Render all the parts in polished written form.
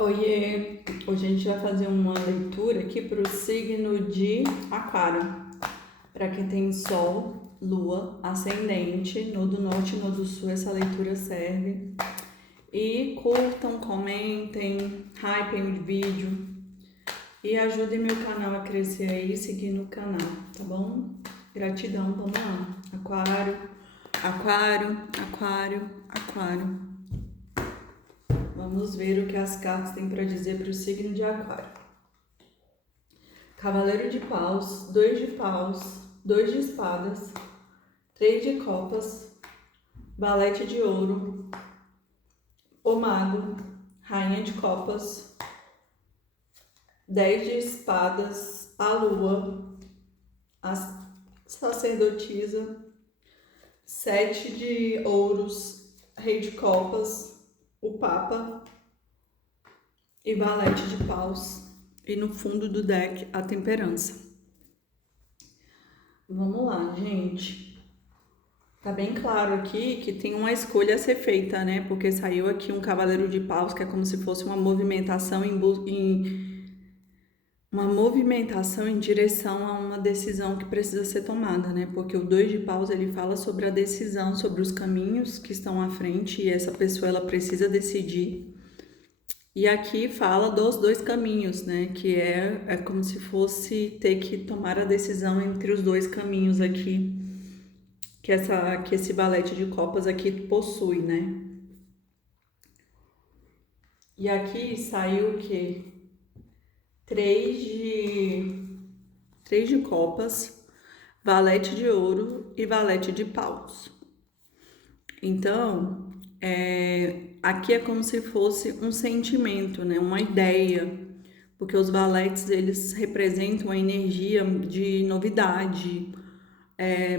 Oiê! Hoje a gente vai fazer uma leitura aqui para o signo de Aquário. Para quem tem Sol, Lua, Ascendente, no do Norte e no do Sul, essa leitura serve. E curtam, comentem, hypem o vídeo e ajudem meu canal a crescer aí, seguindo o canal, tá bom? Gratidão, vamos lá. Aquário, Aquário, Aquário, Aquário. Vamos ver o que as cartas têm para dizer para o signo de Aquário. Cavaleiro de paus, 2 de paus, 2 de espadas, 3 de copas, valete de ouro, o mago, rainha de copas, 10 de espadas, a lua, a sacerdotisa, 7 de ouros, rei de copas, o papa e valete de paus. E no fundo do deck, a temperança. Vamos lá, gente. Tá bem claro aqui que tem uma escolha a ser feita, né? Porque saiu aqui um cavaleiro de paus, que é como se fosse uma movimentação em direção a uma decisão que precisa ser tomada, né? Porque o 2 de paus, ele fala sobre a decisão, sobre os caminhos que estão à frente e essa pessoa, ela precisa decidir. E aqui fala dos 2 caminhos, né? Que é como se fosse ter que tomar a decisão entre os 2 caminhos aqui, que esse valete de copas aqui possui, né? E aqui saiu o quê? 3 de copas, valete de ouro e valete de paus. Então, aqui é como se fosse um sentimento, né? Uma ideia, porque os valetes, eles representam a energia de novidade,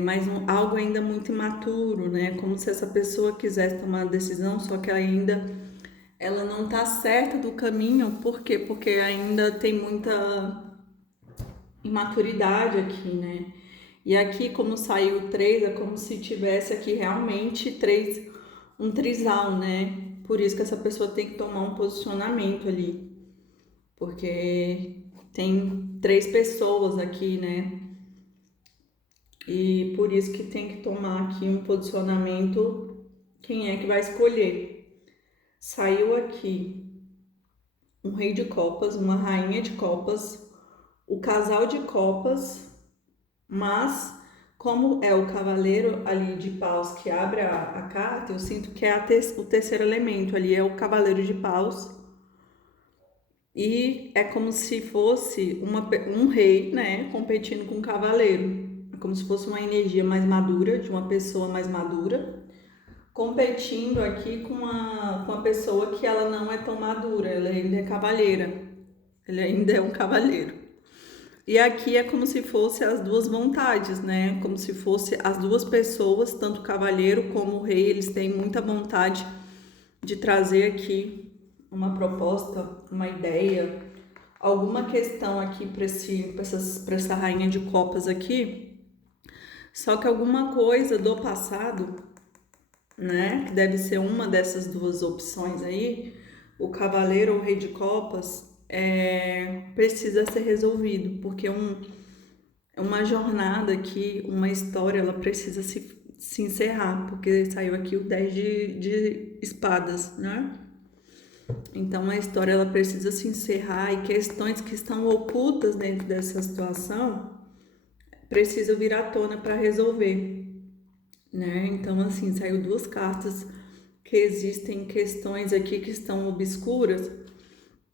mas algo ainda muito imaturo, né? Como se essa pessoa quisesse tomar uma decisão, só que ela não tá certa do caminho. Por quê? Porque ainda tem muita imaturidade aqui, né? E aqui, como saiu 3, é como se tivesse aqui realmente um trisal, né? Por isso que essa pessoa tem que tomar um posicionamento ali, porque tem 3 pessoas aqui, né? E por isso que tem que tomar aqui um posicionamento, quem é que vai escolher. Saiu aqui um rei de copas, uma rainha de copas, o casal de copas, mas como é o cavaleiro ali de paus que abre a carta, eu sinto que é o terceiro elemento ali, é o cavaleiro de paus. E é como se fosse um rei, né, competindo com um cavaleiro. É como se fosse uma energia mais madura, de uma pessoa mais madura, competindo aqui com uma pessoa que ela não é tão madura, ela ainda é cavalheira, ele ainda é um cavaleiro. E aqui é como se fosse as duas vontades, né? Como se fosse as duas pessoas, tanto o cavalheiro como o rei, eles têm muita vontade de trazer aqui uma proposta, uma ideia, alguma questão aqui para essa rainha de copas aqui. Só que alguma coisa do passado, né? Que deve ser uma dessas duas opções aí, o cavaleiro ou o rei de copas, precisa ser resolvido, porque uma jornada aqui, uma história, ela precisa se encerrar, porque saiu aqui o 10 de espadas, né? Então a história, ela precisa se encerrar e questões que estão ocultas dentro dessa situação precisam vir à tona para resolver, né? Então, assim, saiu 2 cartas que existem questões aqui que estão obscuras,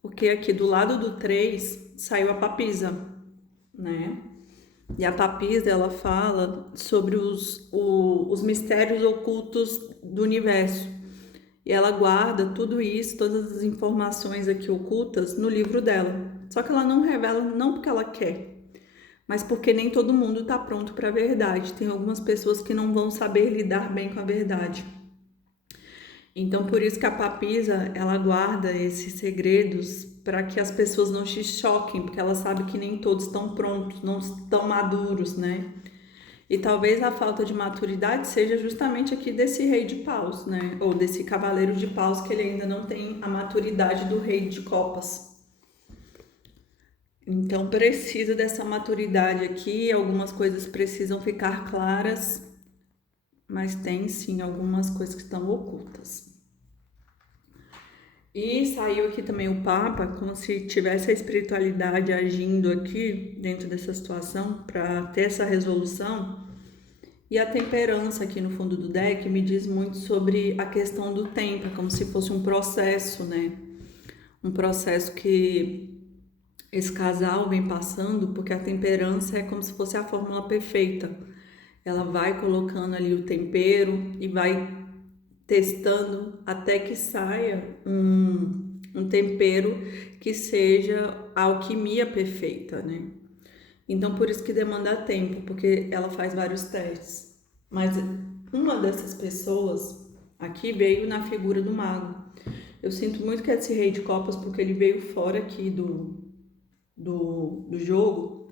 porque aqui do lado do 3 saiu a papisa, né? E a papisa, ela fala sobre os mistérios ocultos do universo. E ela guarda tudo isso, todas as informações aqui ocultas no livro dela. Só que ela não revela, não porque ela quer, mas porque nem todo mundo está pronto para a verdade. Tem algumas pessoas que não vão saber lidar bem com a verdade. Então, por isso que a papisa, ela guarda esses segredos para que as pessoas não se choquem, porque ela sabe que nem todos estão prontos, não estão maduros, né? E talvez a falta de maturidade seja justamente aqui desse rei de paus, né? Ou desse cavaleiro de paus, que ele ainda não tem a maturidade do rei de copas. Então precisa dessa maturidade aqui, algumas coisas precisam ficar claras, mas tem sim algumas coisas que estão ocultas. E saiu aqui também o Papa, como se tivesse a espiritualidade agindo aqui dentro dessa situação para ter essa resolução. E a temperança aqui no fundo do deck me diz muito sobre a questão do tempo, como se fosse um processo, né? Um processo que esse casal vem passando, porque a temperança é como se fosse a fórmula perfeita. Ela vai colocando ali o tempero e vai testando até que saia um tempero que seja a alquimia perfeita, né? Então, por isso que demanda tempo, porque ela faz vários testes. Mas uma dessas pessoas aqui veio na figura do mago. Eu sinto muito que é esse rei de copas, porque ele veio fora aqui do jogo,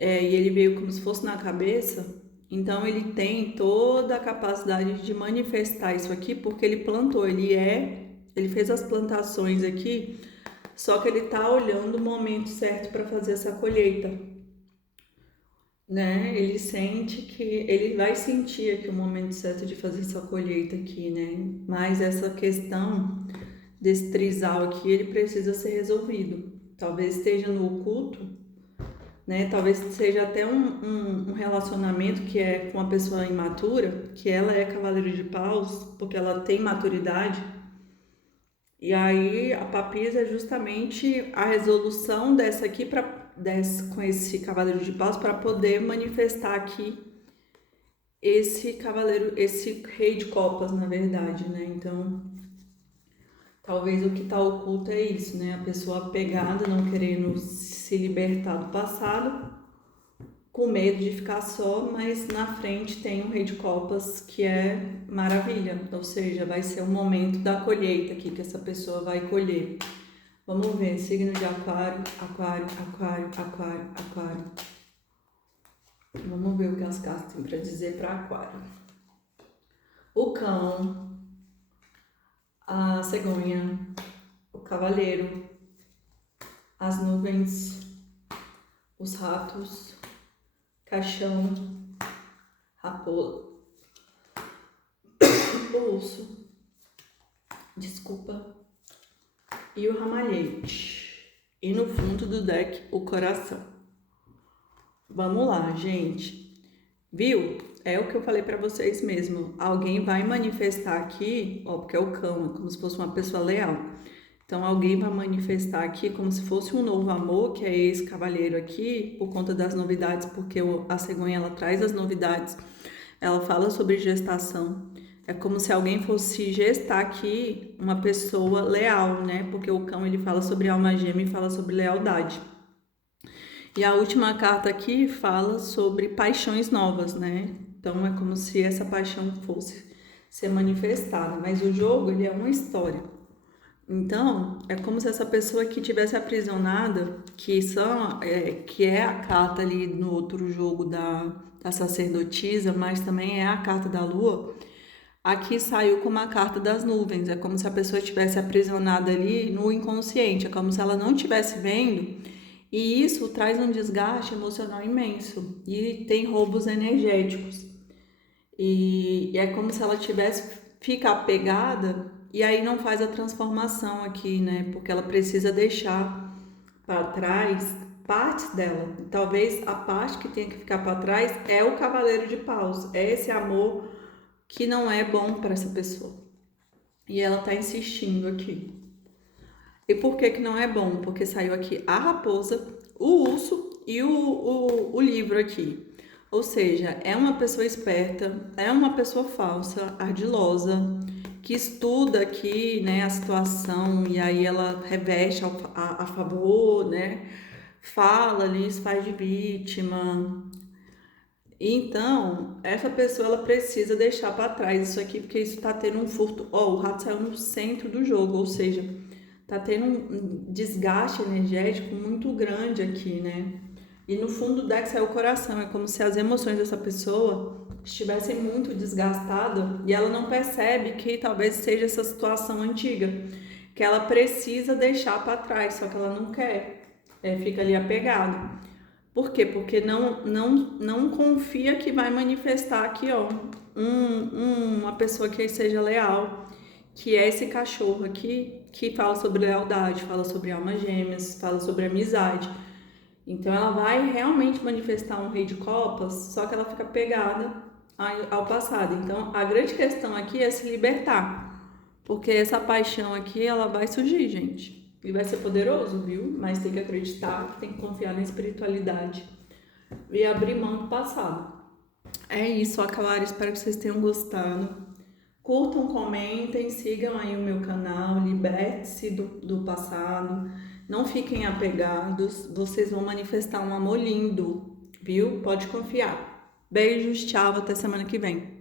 e ele veio como se fosse na cabeça. Então, ele tem toda a capacidade de manifestar isso aqui, porque ele plantou, ele fez as plantações aqui, só que ele tá olhando o momento certo para fazer essa colheita, né? Ele sente que ele vai sentir aqui o momento certo de fazer essa colheita aqui, né? Mas essa questão desse trisal aqui, ele precisa ser resolvido. Talvez esteja no oculto, né? Talvez seja até um relacionamento que é com uma pessoa imatura, que ela é cavaleiro de paus, porque ela tem maturidade. E aí a papisa é justamente a resolução dessa aqui com esse cavaleiro de paus para poder manifestar aqui esse cavaleiro, esse rei de copas, na verdade, né? Então, talvez o que está oculto é isso, né? A pessoa apegada, não querendo se libertar do passado, com medo de ficar só, mas na frente tem um rei de copas que é maravilha, ou seja, vai ser o momento da colheita aqui que essa pessoa vai colher. Vamos ver, signo de aquário, aquário, aquário, aquário, aquário. Vamos ver o que as cartas têm para dizer para aquário. O cão, a cegonha, o cavaleiro, as nuvens, os ratos, caixão, raposa, o urso, desculpa, e o ramalhete. E no fundo do deck, o coração. Vamos lá, gente. Viu? É o que eu falei pra vocês mesmo. Alguém vai manifestar aqui, ó, porque é o cão, é como se fosse uma pessoa leal. Então, alguém vai manifestar aqui como se fosse um novo amor, que é esse cavaleiro aqui, por conta das novidades, porque a cegonha, ela traz as novidades. Ela fala sobre gestação. É como se alguém fosse gestar aqui uma pessoa leal, né? Porque o cão, ele fala sobre alma gêmea e fala sobre lealdade. E a última carta aqui fala sobre paixões novas, né? Então, é como se essa paixão fosse ser manifestada. Mas o jogo, ele é uma história. Então, é como se essa pessoa que tivesse aprisionada, que é a carta ali no outro jogo da sacerdotisa, mas também é a carta da lua, aqui saiu como a carta das nuvens. É como se a pessoa estivesse aprisionada ali no inconsciente, é como se ela não estivesse vendo, e isso traz um desgaste emocional imenso, e tem roubos energéticos. E é como se ela tivesse fica apegada e aí não faz a transformação aqui, né? Porque ela precisa deixar para trás partes dela. Talvez a parte que tenha que ficar para trás é o cavaleiro de paus, é esse amor que não é bom para essa pessoa. E ela tá insistindo aqui. E por que que não é bom? Porque saiu aqui a raposa, o urso e o livro aqui. Ou seja, é uma pessoa esperta, é uma pessoa falsa, ardilosa, que estuda aqui, né, a situação e aí ela reveste a favor, né, fala ali, se faz de vítima. Então, essa pessoa ela precisa deixar para trás isso aqui, porque isso tá tendo um furto. Ó, o rato saiu no centro do jogo, ou seja, tá tendo um desgaste energético muito grande aqui, né? E no fundo do deck é o coração, é como se as emoções dessa pessoa estivessem muito desgastadas e ela não percebe que talvez seja essa situação antiga, que ela precisa deixar para trás, só que ela não quer, fica ali apegado. Por quê? Porque não confia que vai manifestar aqui, ó, uma pessoa que seja leal, que é esse cachorro aqui, que fala sobre lealdade, fala sobre almas gêmeas, fala sobre amizade. Então ela vai realmente manifestar um rei de copas, só que ela fica pegada ao passado. Então a grande questão aqui é se libertar, porque essa paixão aqui ela vai surgir, gente. E vai ser poderoso, viu? Mas tem que acreditar, tem que confiar na espiritualidade e abrir mão do passado. É isso, Aquário. Espero que vocês tenham gostado. Curtam, comentem, sigam aí o meu canal, liberte-se do passado, não fiquem apegados, vocês vão manifestar um amor lindo, viu? Pode confiar. Beijos, tchau, até semana que vem.